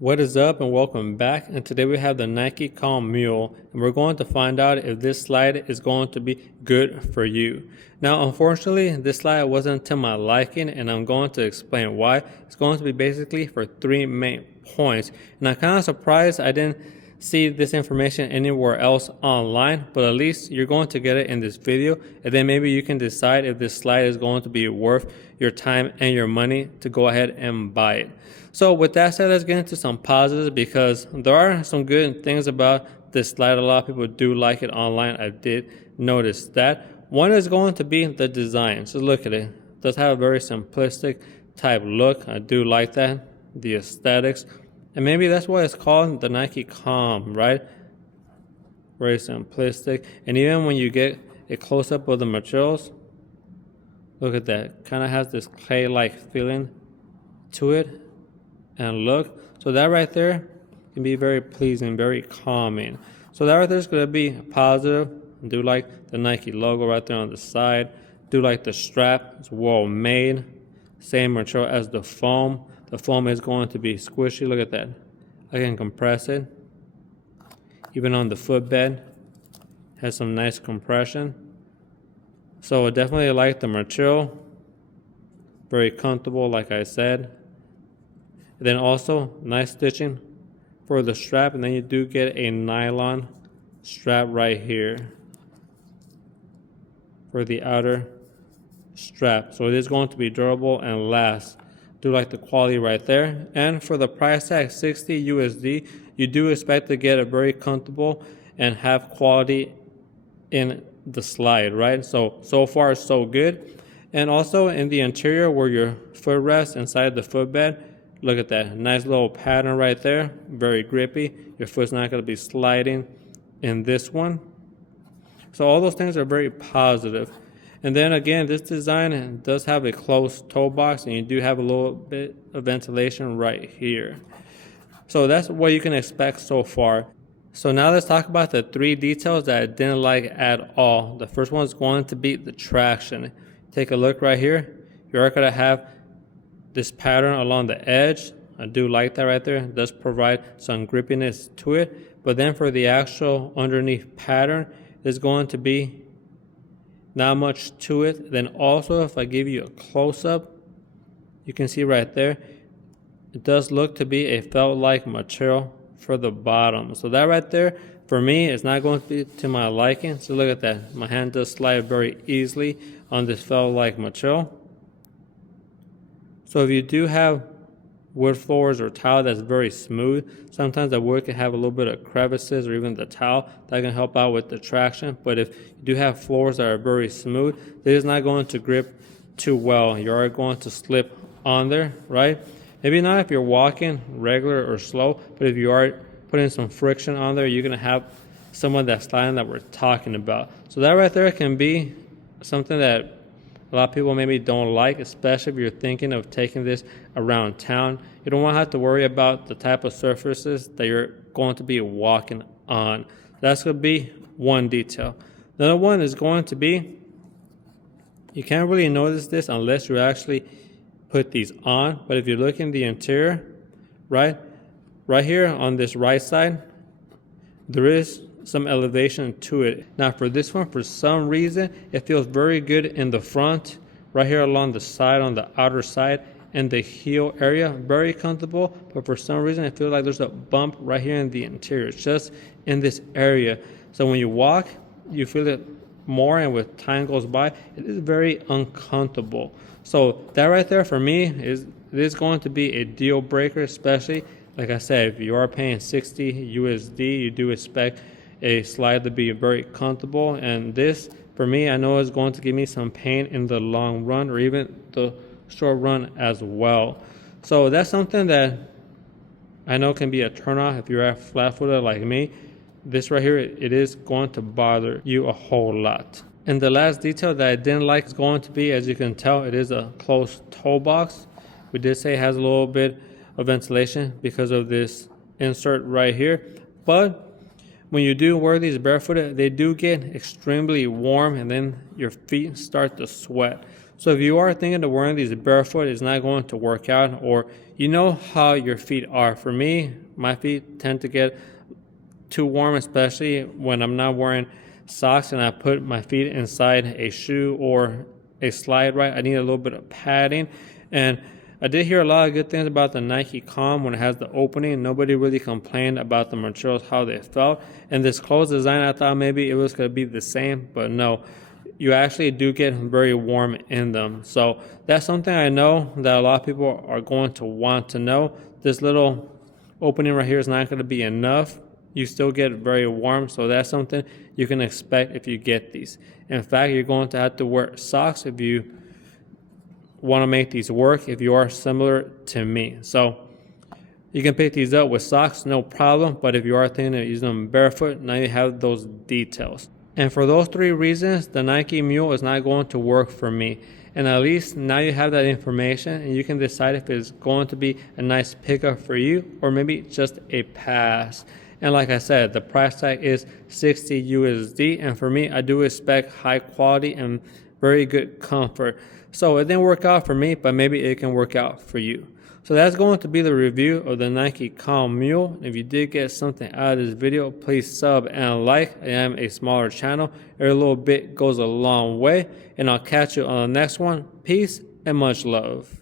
What is up and welcome back, and today we have the Nike Calm Mule, and we're going to find out if this slide is going to be good for you. Now unfortunately this slide wasn't to my liking, and I'm going to explain why. It's going to be basically for three main points, and I'm kind of surprised I didn't see this information anywhere else online, but at least you're going to get it in this video, and then maybe you can decide if this slide is going to be worth your time and your money to go ahead and buy it. So with that said, let's get into some positives, because there are some good things about this slide. A lot of people do like it online. I did notice that. One is going to be the design. So look at it. It does have a very simplistic type look. I do like that. The aesthetics. And maybe that's why it's called the Nike Calm, right? Very simplistic. And even when you get a close-up of the materials, look at that. Kind of has this clay-like feeling to it. And look, so that right there can be very pleasing, very calming. So that right there is going to be positive. I do like the Nike logo right there on the side. Do like the strap. It's well made. Same material as the foam. The foam is going to be squishy. Look at that. I can compress it. Even on the footbed, has some nice compression. So I definitely like the material. Very comfortable, like I said. And then also nice stitching for the strap, and then you do get a nylon strap right here for the outer strap. So it is going to be durable and last. Do like the quality right there. And for the price tag, 60 USD, you do expect to get a very comfortable and have quality in the slide, right? So far so good. And also in the interior where your foot rests inside the footbed, look at that, nice little pattern right there, very grippy. Your foot's not going to be sliding in this one. So all those things are very positive. And then again, this design does have a closed toe box, and you do have a little bit of ventilation right here. So that's what you can expect so far. So now let's talk about the three details that I didn't like at all. The first one is going to be the traction. Take a look right here. You're going to have this pattern along the edge. I do like that right there. It does provide some grippiness to it. But then for the actual underneath pattern, there's going to be not much to it. Then also, if I give you a close-up, you can see right there, it does look to be a felt-like material for the bottom. So that right there, for me, is not going to be to my liking. So look at that. My hand does slide very easily on this felt-like material. So if you do have wood floors or tile that's very smooth, sometimes the wood can have a little bit of crevices, or even the tile that can help out with the traction. But if you do have floors that are very smooth, it is not going to grip too well. You are going to slip on there, right? Maybe not if you're walking regular or slow, but if you are putting some friction on there, you're going to have some of that sliding that we're talking about. So that right there can be something that a lot of people maybe don't like, especially if you're thinking of taking this around town. You don't want to have to worry about the type of surfaces that you're going to be walking on. That's going to be one detail. The other one is going to be, you can't really notice this unless you actually put these on. But if you look in the interior, right here on this right side, there is some elevation to it. Now for this one, for some reason, it feels very good in the front, right here along the side, on the outer side, and the heel area, very comfortable. But for some reason, I feel like there's a bump right here in the interior. It's just in this area. So when you walk, you feel it more, and with time goes by, it is very uncomfortable. So that right there for me is going to be a deal breaker, especially, like I said, if you are paying 60 USD, you do expect a slide to be very comfortable. And this, for me, I know is going to give me some pain in the long run, or even the short run as well. So that's something that I know can be a turnoff if you're flat-footed like me. This right here, it is going to bother you a whole lot. And the last detail that I didn't like is going to be, as you can tell, it is a closed toe box. We did say it has a little bit of ventilation because of this insert right here. But when you do wear these barefooted, they do get extremely warm, and then your feet start to sweat. So if you are thinking of wearing these barefoot, it's not going to work out, or you know how your feet are. For me, my feet tend to get too warm, especially when I'm not wearing socks and I put my feet inside a shoe or a slide, right? I need a little bit of padding. And I did hear a lot of good things about the Nike Calm when it has the opening. Nobody really complained about the materials, how they felt. And this closed design, I thought maybe it was going to be the same, but no. You actually do get very warm in them. So that's something I know that a lot of people are going to want to know. This little opening right here is not going to be enough. You still get very warm, so that's something you can expect if you get these. In fact, you're going to have to wear socks if you want to make these work, if you are similar to me. So you can pick these up with socks, no problem, but if you are thinking of using them barefoot, now you have those details. And for those 3 reasons, the Nike Mule is not going to work for me. And at least now you have that information and you can decide if it's going to be a nice pickup for you or maybe just a pass. And like I said, the price tag is 60 USD. And for me, I do expect high quality and very good comfort. So it didn't work out for me, but maybe it can work out for you. So that's going to be the review of the Nike Calm Mule. If you did get something out of this video, please sub and like. I am a smaller channel. Every little bit goes a long way. And I'll catch you on the next one. Peace and much love.